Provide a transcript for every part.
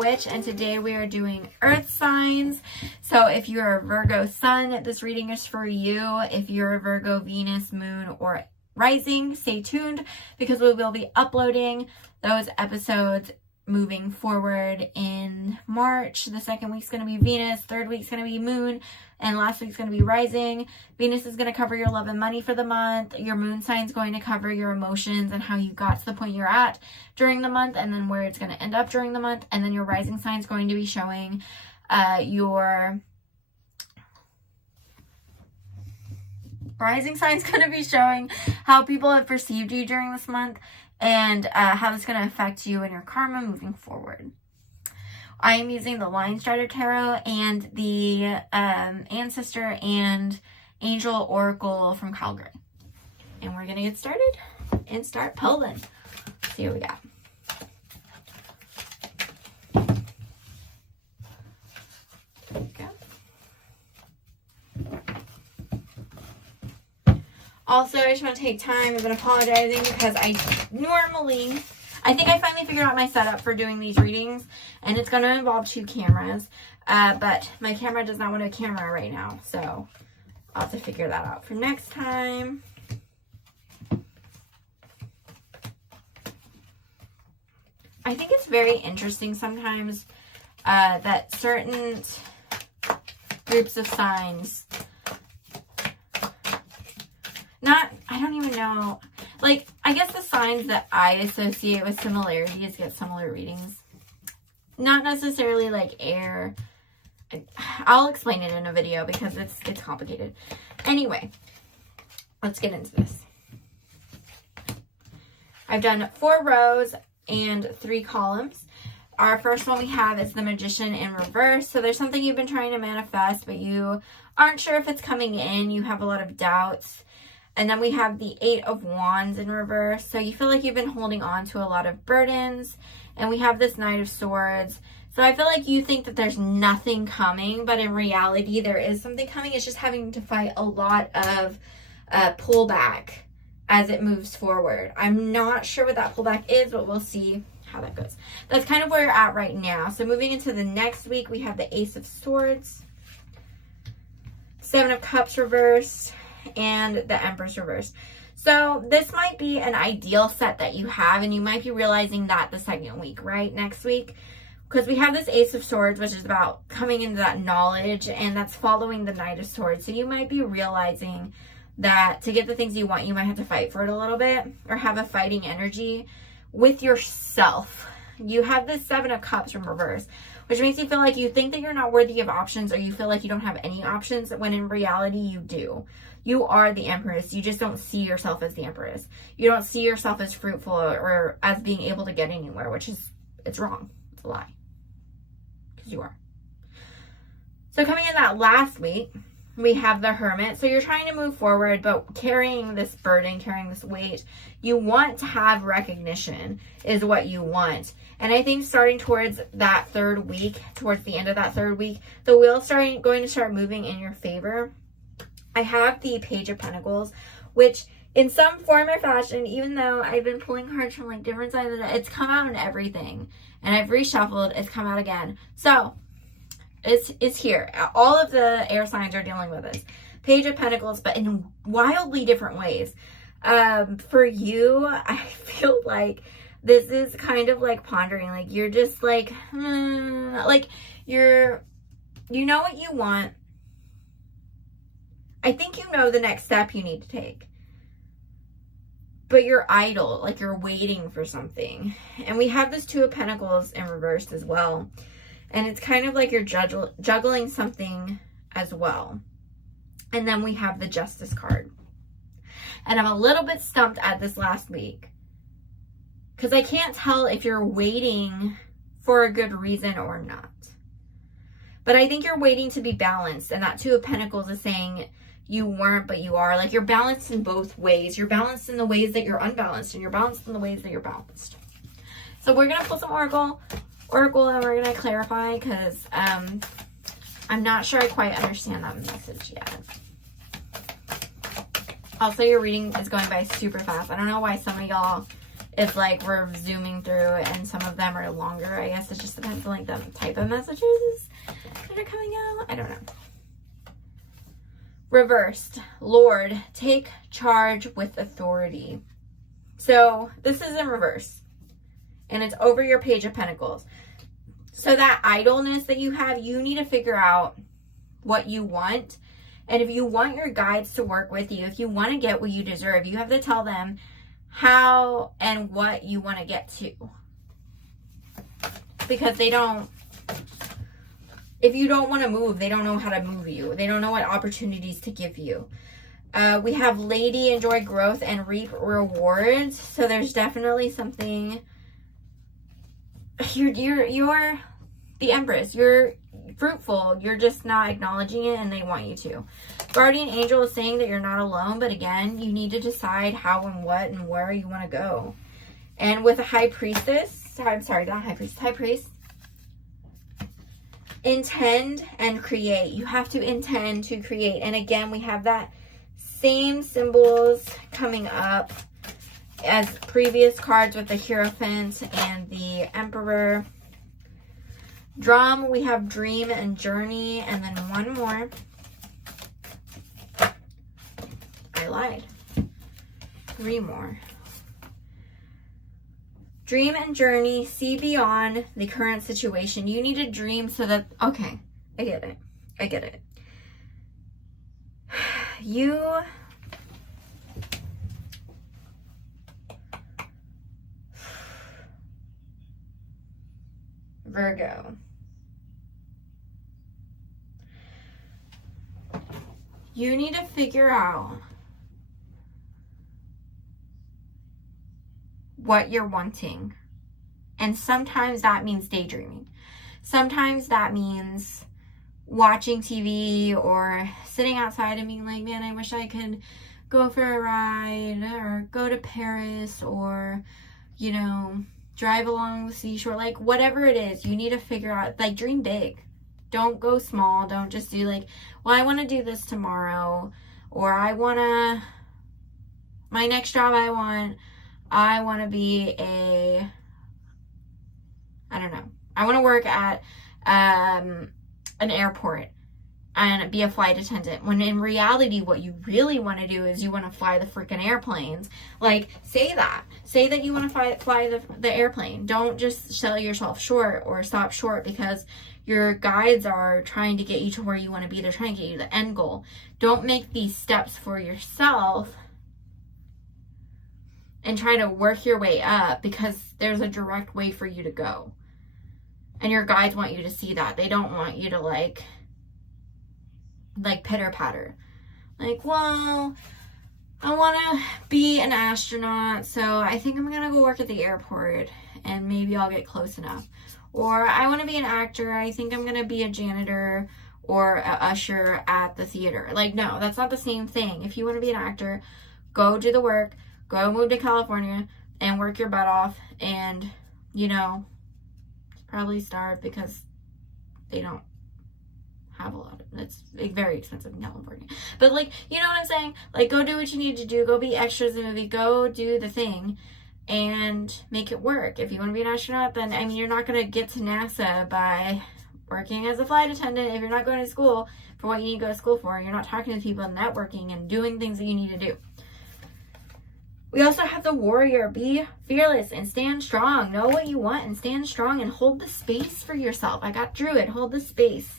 Witch, and today we are doing earth signs. So if you're a Virgo sun, this reading is for you. If you're a Virgo Venus, moon, or rising, stay tuned because we will be uploading those episodes moving forward in March. The second week's going to be Venus, third week's going to be moon, and last week's going to be rising. Venus is going to cover your love and money for the month. Your moon sign's going to cover your emotions and how you got to the point you're at during the month, and then where it's going to end up during the month. And then your rising sign's going to be showing how people have perceived you during this month, and how it's going to affect you and your karma moving forward. I am using the Lion Strider Tarot and the Ancestor and Angel Oracle from Calgary. And we're going to get started and start pulling. See what we got. There we go. Also, I just want to take time. I've been apologizing because I think I finally figured out my setup for doing these readings, and it's going to involve 2 cameras, but my camera does not want a camera right now, so I'll have to figure that out for next time. I think it's very interesting sometimes that certain groups of signs, I don't even know, like, I guess the signs that I associate with similarities get similar readings. Not necessarily like air. I'll explain it in a video because it's complicated. Anyway, let's get into this. I've done 4 rows and 3 columns. Our first one we have is the Magician in reverse. So there's something you've been trying to manifest, but you aren't sure if it's coming in. You have a lot of doubts. And then we have the 8 of Wands in reverse. So you feel like you've been holding on to a lot of burdens. And we have this Knight of Swords. So I feel like you think that there's nothing coming, but in reality there is something coming. It's just having to fight a lot of pullback as it moves forward. I'm not sure what that pullback is, but we'll see how that goes. That's kind of where you're at right now. So moving into the next week, we have the Ace of Swords, 7 of Cups reversed, and the Empress reverse. So this might be an ideal set that you have, and you might be realizing that the second week, right? Next week, because we have this Ace of Swords, which is about coming into that knowledge, and that's following the Knight of Swords. So you might be realizing that to get the things you want, you might have to fight for it a little bit, or have a fighting energy with yourself. You have this 7 of Cups from reverse, which makes you feel like you think that you're not worthy of options, or you feel like you don't have any options, when in reality you do. You are the Empress. You just don't see yourself as the Empress. You don't see yourself as fruitful or as being able to get anywhere, which is, it's wrong. It's a lie. Because you are. So coming in that last week, we have the Hermit. So you're trying to move forward, but carrying this burden, carrying this weight. You want to have recognition is what you want. And I think starting towards that 3rd week, towards the end of that 3rd week, the wheel's going to start moving in your favor. I have the Page of Pentacles, which in some form or fashion, even though I've been pulling cards from like different sides of it, it's come out in everything. And I've reshuffled, it's come out again. So it's here. All of the air signs are dealing with this. Page of Pentacles, but in wildly different ways. For you, I feel like this is kind of like pondering. Like you're just like, like you know what you want. I think you know the next step you need to take. But you're idle, like you're waiting for something. And we have this 2 of Pentacles in reverse as well. And it's kind of like you're juggling something as well. And then we have the Justice card. And I'm a little bit stumped at this last week, because I can't tell if you're waiting for a good reason or not. But I think you're waiting to be balanced. And that 2 of Pentacles is saying you weren't, but you are. Like you're balanced in both ways. You're balanced in the ways that you're unbalanced, and you're balanced in the ways that you're balanced. So we're going to pull some Oracle, and we're going to clarify, because I'm not sure I quite understand that message yet. Also, your reading is going by super fast. I don't know why some of y'all It's like we're zooming through, and some of them are longer. I guess it just depends on like the type of messages that are coming out. I don't know. Reversed. Lord, take charge with authority. So this is in reverse, and it's over your Page of Pentacles. So that idleness that you have, you need to figure out what you want. And if you want your guides to work with you, if you want to get what you deserve, you have to tell them how and what you want to get to. Because they don't, if you don't want to move, they don't know how to move you. They don't know what opportunities to give you. We have Lady, enjoy growth and reap rewards. So there's definitely something, you're the Empress. You're fruitful. You're just not acknowledging it, and they want you to. Guardian Angel is saying that you're not alone, but again, you need to decide how and what and where you want to go. And with a High Priestess, I'm sorry, not High Priest, High Priest. Intend and create. You have to intend to create. And again, we have that same symbols coming up as previous cards with the Hierophant and the Emperor. Drum, we have dream and journey, and then one more. I lied. 3 more. Dream and journey, see beyond the current situation. You need to dream so that, okay, I get it. I get it. You, Virgo. You need to figure out what you're wanting. And sometimes that means daydreaming. Sometimes that means watching TV or sitting outside and being like, man, I wish I could go for a ride or go to Paris or, you know, drive along the seashore. Like, whatever it is, you need to figure out, like, dream big. Don't go small. Don't just do like, well, I want to do this tomorrow, or I want to, my next job I want to be a, I don't know. I want to work at an airport and be a flight attendant. When in reality, what you really want to do is you want to fly the freaking airplanes. Like, say that. Say that you want to fly the airplane. Don't just sell yourself short or stop short because your guides are trying to get you to where you want to be. They're trying to get you to the end goal. Don't make these steps for yourself and try to work your way up, because there's a direct way for you to go. And your guides want you to see that. They don't want you to like pitter patter. Like, well, I want to be an astronaut, so I think I'm going to go work at the airport and maybe I'll get close enough. Or I want to be an actor. I think I'm going to be a janitor or a usher at the theater. Like, no, that's not the same thing. If you want to be an actor, go do the work, go move to California and work your butt off, and, you know, probably starve because they don't have a lot of, it's very expensive in California. But, like, you know what I'm saying? Like, go do what you need to do. Go be extras in the movie. Go do the thing and make it work. If you want to be an astronaut, then, I mean, you're not going to get to NASA by working as a flight attendant if you're not going to school for what you need to go to school for. You're not talking to people and networking and doing things that you need to do. We also have the warrior. Be fearless and stand strong. Know what you want and stand strong and hold the space for yourself. I got Druid. Hold the space.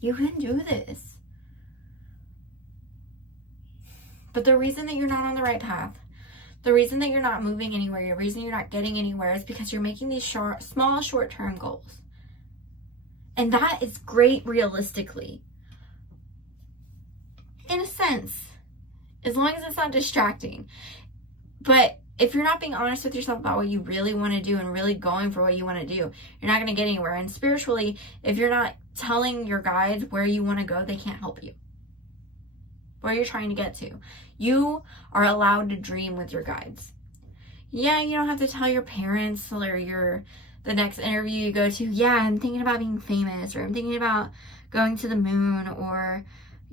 You can do this. But the reason that you're not on the right path, the reason that you're not moving anywhere, the reason you're not getting anywhere is because you're making these small short-term goals. And that is great realistically. In a sense, as long as it's not distracting. But if you're not being honest with yourself about what you really want to do and really going for what you want to do, you're not going to get anywhere. And spiritually, if you're not telling your guides where you want to go, they can't help you. Where you're trying to get to. You are allowed to dream with your guides. Yeah, you don't have to tell your parents or the next interview you go to, yeah, I'm thinking about being famous, or I'm thinking about going to the moon, or,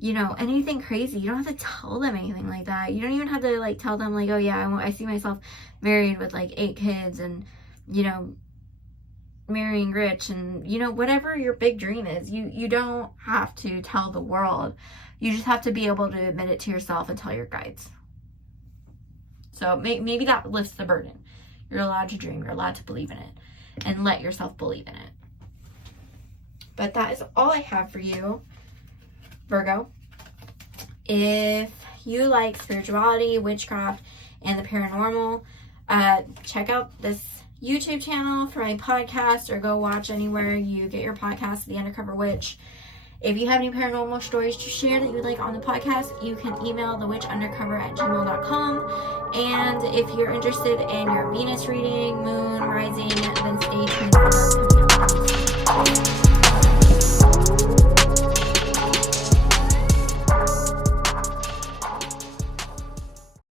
you know, anything crazy. You don't have to tell them anything like that. You don't even have to, like, tell them, like, oh, yeah, I see myself married with, like, 8 kids and, you know, marrying rich and, you know, whatever your big dream is. You don't have to tell the world. You just have to be able to admit it to yourself and tell your guides. So maybe that lifts the burden. You're allowed to dream. You're allowed to believe in it. And let yourself believe in it. But that is all I have for you, Virgo. If you like spirituality, witchcraft, and the paranormal, check out this YouTube channel for my podcast, or go watch anywhere you get your podcast, The Undercover Witch. If you have any paranormal stories to share that you would like on the podcast, you can email thewitchundercover@gmail.com. And if you're interested in your Venus reading, moon, rising, then stay tuned